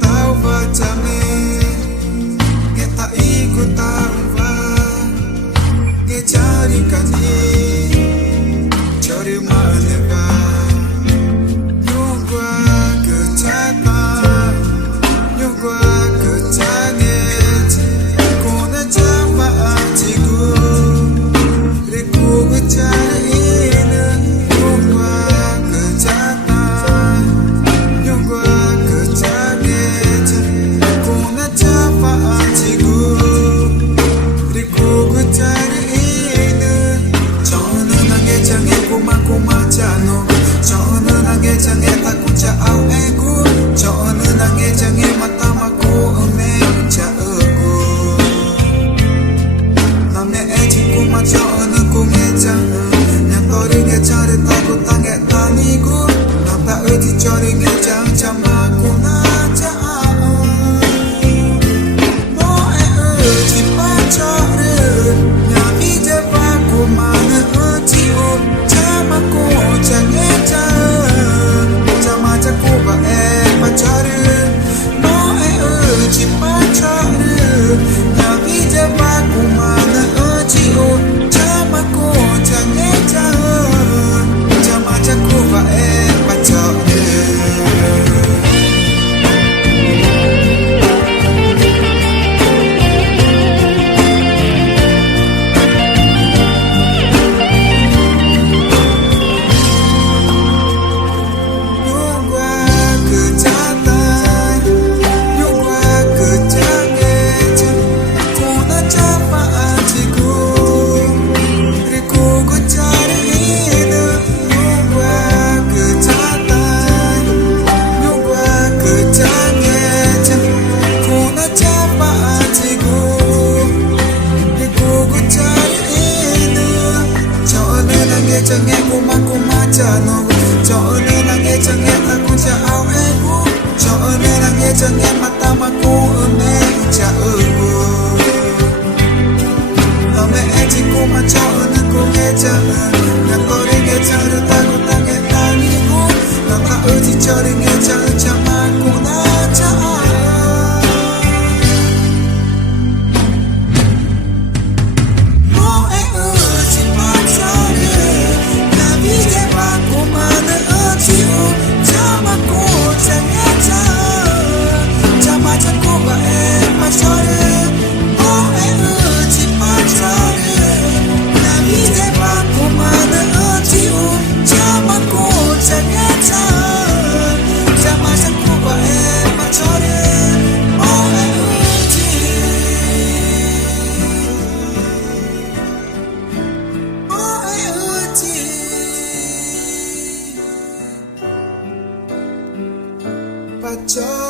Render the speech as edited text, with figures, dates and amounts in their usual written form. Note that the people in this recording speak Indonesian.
tahu bacame, tak ikut tahu cari kani, cari mana nyugwa kecatan, nyugwa kecanget, kona jamba atiku, riku cari ina, nyugwa kecatan, nyugwa kecanget, kona jamba atiku, riku cari jange takut jauh ego, jangan nangge jange mata maku eme jauhku. Name ejiku macam aku ngejang, nyatori ngecari takut tange taniku, napa eti cari ngejang jam aku najang. No eji pacare, nyabi jebaku mana etiku, jam aku jange jang. Aku bae pacare, no uji pacare, nabi jebaku mana uji jamaku jange jang, jamaku bae pacare. Jange kumaku macano, jangan nangge jange aku jauh ego, jangan nangge jange mata maku eme jauhku. Ame ejiku macam aku ngejang, nyatori ngejang takut tange taniku, napa uji cari ngejang jam aku najang. Pacar